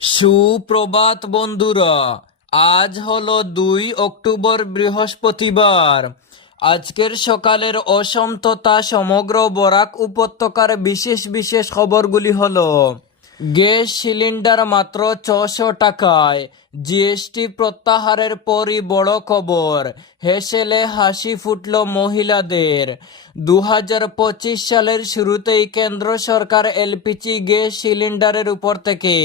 সুপ্রভাত বন্ধুরা, আজ হলো দুই অক্টোবর বৃহস্পতিবার। আজকের সকালের অসম তথা সমগ্র বরাক উপত্যকার বিশেষ বিশেষ খবরগুলি হলো গ্যাস সিলিন্ডার মাত্র ছশো টাকায়। জিএসটি প্রত্যাহারের পরই বড় খবর, হেসেলে হাসি ফুটল মহিলাদের। দু হাজার পঁচিশ সালের শুরুতেই কেন্দ্র সরকার এলপিজি গ্যাস সিলিন্ডারের উপর থেকে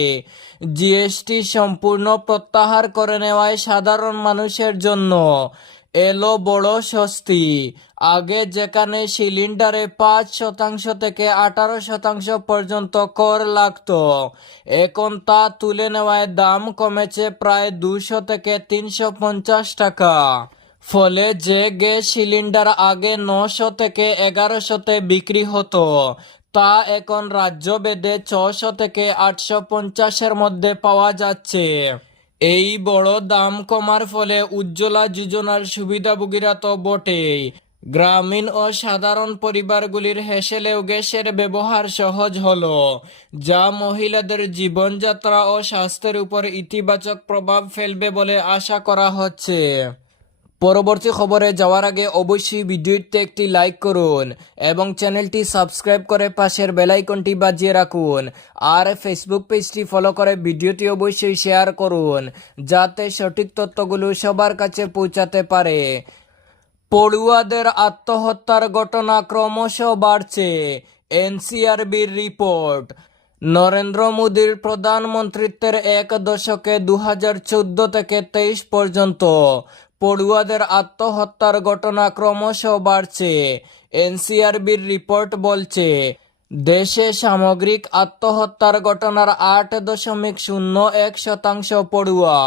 জিএসটি সম্পূর্ণ প্রত্যাহার করে নেওয়ায় সাধারণ মানুষের জন্য এলো বড় স্বস্তি। আগে যেখানে সিলিন্ডারে পাঁচ শতাংশ থেকে আঠারো শতাংশ পর্যন্ত কর লাগতো, এখন তা তুলে নেওয়ায় দাম কমেছে প্রায় দুশো থেকে তিনশো পঞ্চাশ টাকা। ফলে যে গ্যাস সিলিন্ডার আগে নশো থেকে এগারোশোতে বিক্রি হতো, তা এখন রাজ্য বেদে ছশো থেকে আটশো পঞ্চাশের মধ্যে পাওয়া যাচ্ছে। এই বড় দাম কমার ফলে উজ্জ্বলা যোজনার সুবিধাভোগীরা তো বটেই। গ্রামীণ ও সাধারণ পরিবারগুলির হেসেলেও গ্যাসের ব্যবহার সহজ হল, যা মহিলাদের জীবনযাত্রা ও স্বাস্থ্যের উপর ইতিবাচক প্রভাব ফেলবে বলে আশা করা হচ্ছে। পরবর্তী খবরে যাওয়ার আগে অবশ্যই ভিডিওটিতে একটি লাইক করুন এবং চ্যানেলটি সাবস্ক্রাইব করে পাশের বেলাইকনটি বাজিয়ে রাখুন। আর ফেসবুক পেজটি ফলো করে ভিডিওটি অবশ্যই শেয়ার করুন, যাতে সঠিক তথ্যগুলো সবার কাছে পৌঁছাতে পারে। পড়ুয়াদের আত্মহত্যার ঘটনা ক্রমশ বাড়ছে, এনসিআরবির রিপোর্ট। নরেন্দ্র মোদীর প্রধানমন্ত্রিত্বের এক দশকে দু হাজার চোদ্দ থেকে তেইশ পর্যন্ত পড়ুয়াদের আত্মহত্যার ঘটনা ক্রমশ বাড়ছে। এনসিআরবির রিপোর্ট বলছে, দেশে সামগ্রিক আত্মহত্যার ঘটনার আট দশমিক শূন্য এক শতাংশ পড়ুয়া।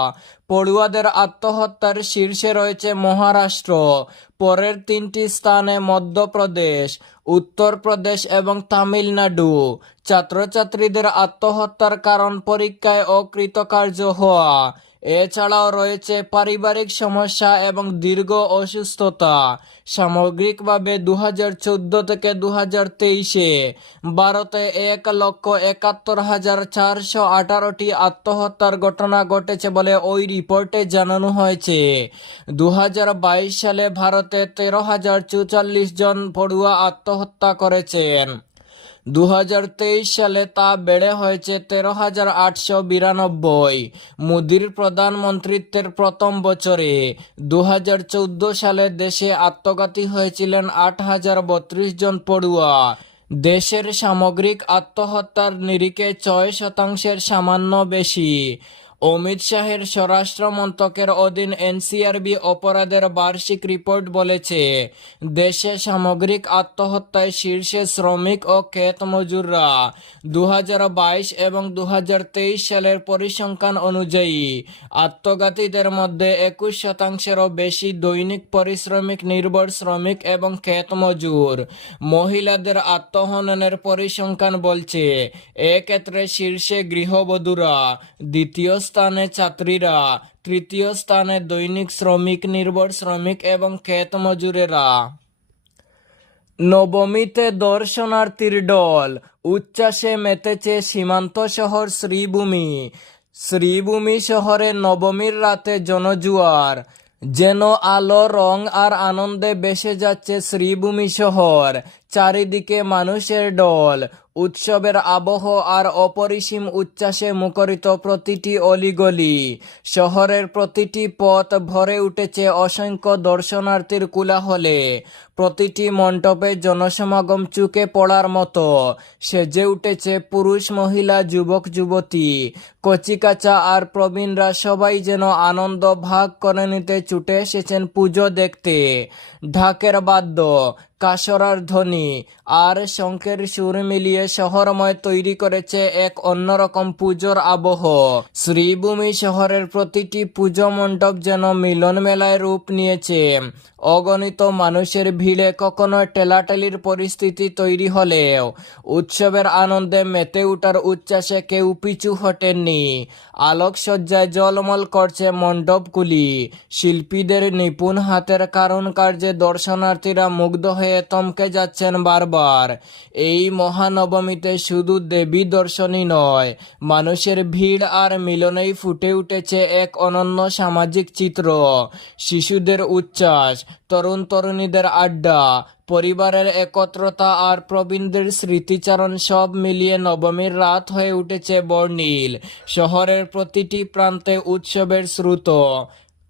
পড়ুয়াদের আত্মহত্যার শীর্ষে রয়েছে মহারাষ্ট্র, পরের তিনটি স্থানে মধ্যপ্রদেশ, উত্তরপ্রদেশ এবং তামিলনাড়ু। ছাত্রছাত্রীদের আত্মহত্যার কারণ পরীক্ষায় অকৃতকার্য হওয়া। এছাড়াও রয়েছে পারিবারিক সমস্যা এবং দীর্ঘ অসুস্থতা। সামগ্রিকভাবে দু হাজার চোদ্দ থেকে দু হাজার তেইশে ভারতে এক লক্ষ একাত্তর হাজার চারশো আঠারোটি আত্মহত্যার ঘটনা ঘটেছে বলে ওই রিপোর্টে জানানো হয়েছে। দুহাজার বাইশ সালে ভারতে তেরো হাজার জন পড়ুয়া আত্মহত্যা করেছেন। দু হাজার তেইশ সালে তা বেড়ে হয়েছে তেরো হাজার আটশো বিরানব্বই। মোদির প্রধানমন্ত্রিত্বের প্রথম বছরে দু হাজার চৌদ্দ সালে দেশে আত্মঘাতী হয়েছিলেন আট হাজার বত্রিশ জন পড়ুয়া। দেশের সামগ্রিক আত্মহত্যার নিরিখে ছয় শতাংশের সামান্য বেশি। অমিত শাহের স্বরাষ্ট্র মন্ত্রকের অধীন এনসিআরবি অপরাধের বার্ষিক রিপোর্ট বলেছে, দেশে সামগ্রিক আত্মহত্যায় শীর্ষে শ্রমিক ও ক্ষেত মজুররা দু হাজার বাইশ এবং দু হাজার তেইশ সালের পরিসংখ্যান অনুযায়ী আত্মঘাতীদের মধ্যে একুশ শতাংশেরও বেশি দৈনিক পরিশ্রমিক নির্ভর শ্রমিক এবং ক্ষেত মজুর। মহিলাদের আত্মহননের পরিসংখ্যান বলছে, এক্ষেত্রে শীর্ষে গৃহবধূরা, দ্বিতীয় স্থানে ছাত্রীরা, তৃতীয় স্থানে দৈনিক শ্রমিক, নির্ভর শ্রমিক এবং ক্ষেত মজুরেরা। নবমীতে দর্শনার্থীর দল, উচ্ছ্বাসে মেতেছে সীমান্ত শহর শ্রীভূমি। শ্রীভূমি শহরে নবমীর রাতে জনজুয়ার, যেন আলো, রং আর আনন্দে বেসে যাচ্ছে শ্রীভূমি শহর। চারিদিকে মানুষের দল উৎসবের আবহ আর অপরিসীম উচ্ছ্বাসে মুখরিত প্রতিটি অলিগলি। শহরের প্রতিটি পথ ভরে উঠেছে অসংখ্য দর্শনার্থীর কোলাহলে। প্রতিটি মণ্ডপে জনসমাগম চুকে পড়ার মতো। সেজে উঠেছে পুরুষ, মহিলা, যুবক, যুবতী। কচিকাচা আর প্রবীণরা সবাই যেন আনন্দ ভাগ করে নিতে ছুটে এসেছেন পুজো দেখতে। ঢাকের বাদ্য, কাসরার ধ্বনি আর শঙ্কের সুর মিলিয়ে শহরময় তৈরি করেছে এক অন্যরকম পুজোর আবহ। শ্রীভূমি শহরের প্রতিটি পুজো মণ্ডপ যেন মিলন মেলায় রূপ নিয়েছে। অগণিত মানুষের ভিড়ে কখনো টেলাটেলির পরিস্থিতি তৈরি হলেও উৎসবের আনন্দে মেতে ওঠার উচ্ছ্বাসে কেউ পিছু হটেননি। আলোকসজ্জায় জলমল করছে মণ্ডপগুলি। শিল্পীদের নিপুণ হাতের কারণ কার্যে দর্শনার্থীরা মুগ্ধ হয়ে থমকে যাচ্ছেন বারবার। এই মহানবমীতে শুধু দেবী দর্শনই নয়, মানুষের ভিড় আর মিলনেই ফুটে উঠেছে এক অনন্য সামাজিক চিত্র। শিশুদের উচ্ছ্বাস তরুণ তরুণীদের আড্ডা, পরিবারের একত্রতা আর প্রবীণদের স্মৃতিচারণ সব মিলিয়ে নবমীর রাত হয়ে উঠেছে বর্ণিল। শহরের প্রতিটি প্রান্তে উৎসবের শ্রুত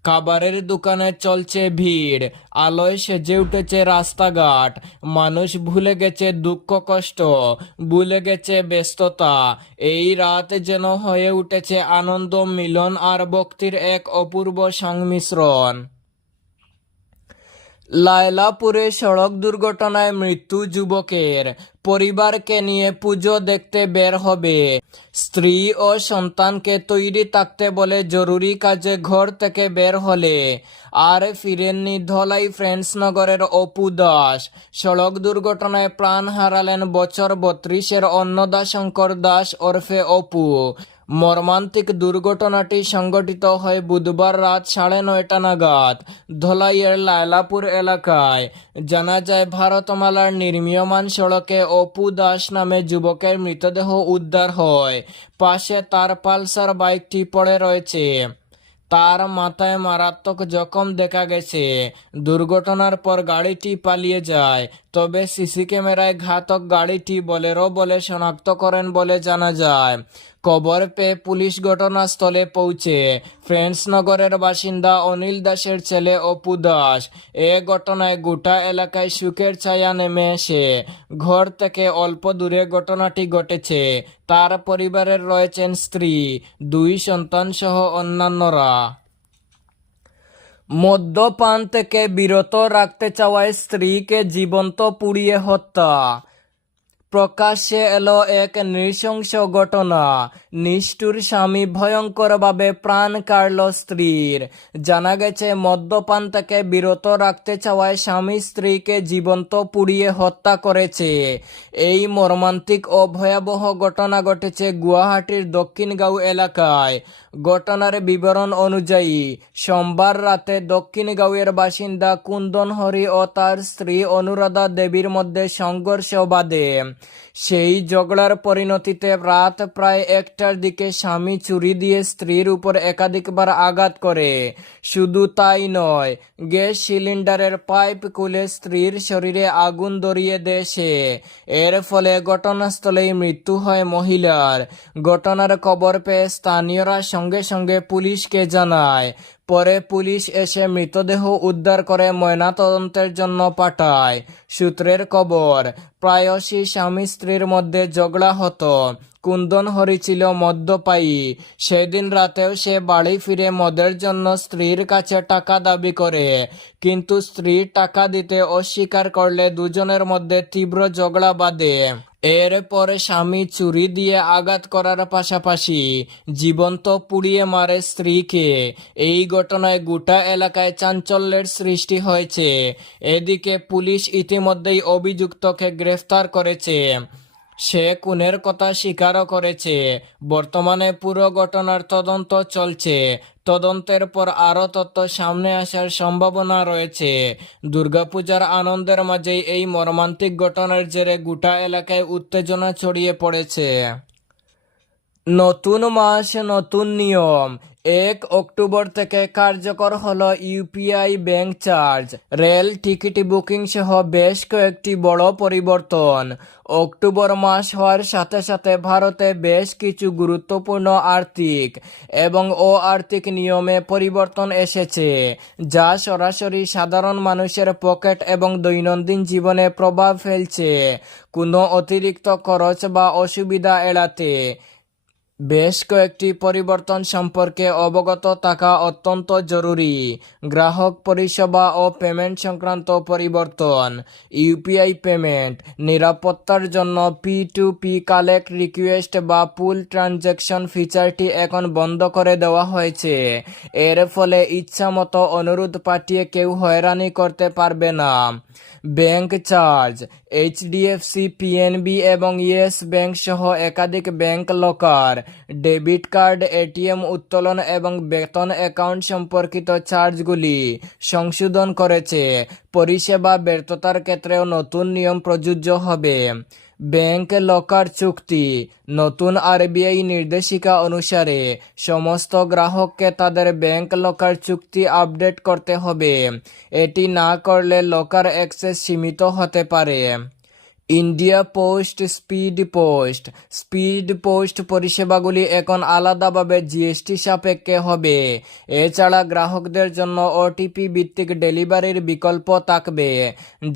খাবারের দোকানে চলছে ভিড়। আলোয় সেজে উঠেছে রাস্তাঘাট। মানুষ ভুলে গেছে দুঃখ, কষ্ট, ভুলে গেছে ব্যস্ততা। এই রাত যেন হয়ে উঠেছে আনন্দ, মিলন আর ভক্তির এক অপূর্ব সংমিশ্রণ। লায়লাপুরে সড়ক দুর্ঘটনায় মৃত্যু যুবকের। পরিবারকে নিয়ে পুজো দেখতে বের হবে। স্ত্রী ও সন্তানকে তৈরি থাকতে বলে জরুরি কাজে ঘর থেকে বের হলে। আর ফিরেননি ধলাই ফ্রেন্ডস নগরের অপু দাস। সড়ক দুর্ঘটনায় প্রাণ হারালেন বছর বত্রিশের অন্নদাশঙ্কর দাস ওরফে অপু। মর্মান্তিক দুর্ঘটনাটি সংঘটিত হয় বুধবার রাত সাড়ে নয়টা নাগাদ ধলাইয়ের লায়লাপুর এলাকায়। জানা যায়, ভারতমালার নির্মীয়মান সড়কে অপু দাস নামে যুবকের মৃতদেহ উদ্ধার হয়। পাশে তার পালসার বাইকটি পড়ে রয়েছে। তার মাথায় মারাত্মক জখম দেখা গেছে। দুর্ঘটনার পর গাড়িটি পালিয়ে যায়। তবে সিসি ক্যামেরায় ঘাতক গাড়িটি বলেরো বলে শনাক্ত করেন বলে জানা যায়। খবর পেয়ে পুলিশ ঘটনাস্থলে পৌঁছে। ফ্রেন্ডসনগরের বাসিন্দা অনিল দাসের ছেলে অপু দাস। এ ঘটনায় গোটা এলাকায় সুখের ছায়া নেমে এসে। ঘর থেকে অল্প দূরে ঘটনাটি ঘটেছে। তার পরিবারের রয়েছেন স্ত্রী, দুই সন্তান সহ অন্যান্যরা। মদ্যপান থেকে বিরত রাখতে চাওয়ায় স্ত্রীকে জীবন্ত পুড়িয়ে হত্যা। প্রকাশ্যে এলো এক নৃশংস ঘটনা। নিষ্ঠুর স্বামী ভয়ঙ্করভাবে প্রাণ কাড়ল স্ত্রীর। জানা গেছে, মদ্যপান থেকে বিরত রাখতে চাওয়ায় স্বামী স্ত্রীকে জীবন্ত পুড়িয়ে হত্যা করেছে। এই মর্মান্তিক ও ভয়াবহ ঘটনা ঘটেছে গুয়াহাটির দক্ষিণগাঁও এলাকায়। ঘটনার বিবরণ অনুযায়ী, সোমবার রাতে দক্ষিণগাঁওয়ের বাসিন্দা কুন্দন হরি ও তার স্ত্রী অনুরাধা দেবীর মধ্যে সংঘর্ষ বাধে। সেই ঝগড়ার পরিণতিতে রাত প্রায় একটার দিকে স্বামী চুরি দিয়ে স্ত্রীর উপর একাধিকবার আঘাত করে। শুধু তাই নয়, গ্যাস সিলিন্ডারের পাইপ খুলে স্ত্রীর শরীরে আগুন ধরিয়ে সে। এর ফলে ঘটনাস্থলেই মৃত্যু হয় মহিলার। ঘটনার খবর পেয়ে স্থানীয়রা সঙ্গে সঙ্গে পুলিশকে জানায়। পরে পুলিশ এসে মৃতদেহ উদ্ধার করে ময়নাতদন্তের জন্য পাঠায়। সূত্রের খবর, প্রায়শই স্বামী স্ত্রীর মধ্যে ঝগড়া হতো। কুন্দন হরি ছিল মদ্যপায়ী। সেদিন রাতেও সে বাড়ি ফিরে মদের জন্য স্ত্রীর কাছে টাকা দাবি করে। কিন্তু স্ত্রী টাকা দিতে অস্বীকার করলে দুজনের মধ্যে তীব্র ঝগড়া বাঁধে। এরপরে স্বামী চুরি দিয়ে আঘাত করার পাশাপাশি জীবন্ত পুড়িয়ে মারে স্ত্রীকে। এই ঘটনায় গোটা এলাকায় চাঞ্চল্যের সৃষ্টি হয়েছে। এদিকে পুলিশ ইতিমধ্যেই অভিযুক্তকে গ্রেফতার করেছে। সে খুনের কথা স্বীকারও করেছে। বর্তমানে পুরো ঘটনার তদন্ত চলছে। তদন্তের পর আরও তথ্য সামনে আসার সম্ভাবনা রয়েছে। দুর্গাপূজার আনন্দের মাঝেই এই মর্মান্তিক ঘটনার জেরে গোটা এলাকায় উত্তেজনা ছড়িয়ে পড়েছে। নতুন মাস, নতুন নিয়ম। এক অক্টোবর থেকে কার্যকর হল UPI bank charge. Rail ticket booking সহ বেশ কয়েকটি বড় পরিবর্তন। অক্টোবর মাস হওয়ার সাথে সাথে ভারতে বেশ কিছু গুরুত্বপূর্ণ আর্থিক এবং ও আর্থিক নিয়মে পরিবর্তন এসেছে, যা সরাসরি সাধারণ মানুষের পকেট এবং দৈনন্দিন জীবনে প্রভাব ফেলছে। কোনো অতিরিক্ত খরচ বা অসুবিধা এড়াতে বেশ কয়েকটি পরিবর্তন সম্পর্কে অবগত থাকা অত্যন্ত জরুরি। গ্রাহক পরিষেবা ও পেমেন্ট সংক্রান্ত পরিবর্তন ইউপিআই পেমেন্ট, নিরাপত্তার জন্য P to P collect request বা পুল ট্রানজ্যাকশন ফিচারটি এখন বন্ধ করে দেওয়া হয়েছে। এর ফলে ইচ্ছামতো অনুরোধ পাঠিয়ে কেউ হয়রানি করতে পারবে না। ব্যাংক চার্জ এইচডিএফসি পিএনবি এবং ইয়েস ব্যাংক সহ একাধিক bank locker. Debit card ATM উত্তোলন এবং বেতন অ্যাকাউন্ট সম্পর্কিত চার্জগুলি সংশোধন করেছে। পরিষেবা ব্যর্থতার ক্ষেত্রেও নতুন নিয়ম প্রযোজ্য হবে। ব্যাংক লকার চুক্তি, নতুন আরবিআই নির্দেশিকা অনুসারে সমস্ত গ্রাহককে তাদের ব্যাংক লকার চুক্তি আপডেট করতে হবে। এটি না করলে লকার অ্যাক্সেস সীমিত হতে পারে। India Post speed post speed post পরিষেবাগুলি এখন আলাদাভাবে জিএসটি সাপেক্ষে হবে। এছাড়া গ্রাহকদের জন্য ওটিপি ভিত্তিক ডেলিভারির বিকল্প থাকবে,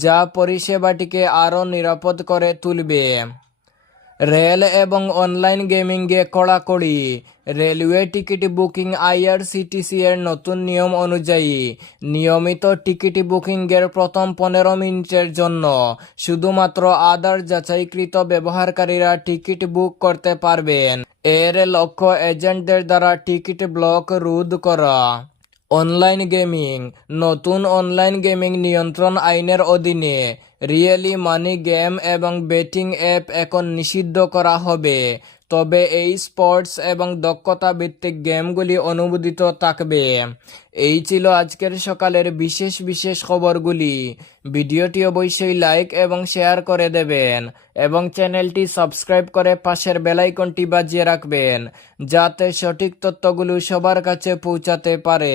যা পরিষেবাটিকে আরও নিরাপদ করে তুলবে। রেল এবং অনলাইন গেমিংয়ে কড়াকড়ি। রেলওয়ে টিকিট বুকিং আইআরসিটিসি এর নতুন নিয়ম অনুযায়ী, নিয়মিত টিকিট বুকিংয়ের প্রথম পনেরো মিনিটের জন্য শুধুমাত্র আধার যাচাইকৃত ব্যবহারকারীরা টিকিট বুক করতে পারবেন। এর লক্ষ্য এজেন্টদের দ্বারা টিকিট ব্লক রোধ করা। অনলাইন গেমিং নতুন অনলাইন গেমিং নিয়ন্ত্রণ আইনের অধীনে রিয়েলি মানি গেম এবং বেটিং অ্যাপ এখন নিষিদ্ধ করা হবে। তবে এই স্পোর্টস এবং দক্ষতা ভিত্তিক গেমগুলি অনুমোদিত থাকবে। এই ছিল আজকের সকালের বিশেষ বিশেষ খবরগুলি। ভিডিওটি অবশ্যই লাইক এবং শেয়ার করে দেবেন এবং চ্যানেলটি সাবস্ক্রাইব করে পাশের বেলাইকনটি বাজিয়ে রাখবেন, যাতে সঠিক তথ্যগুলো সবার কাছে পৌঁছাতে পারে।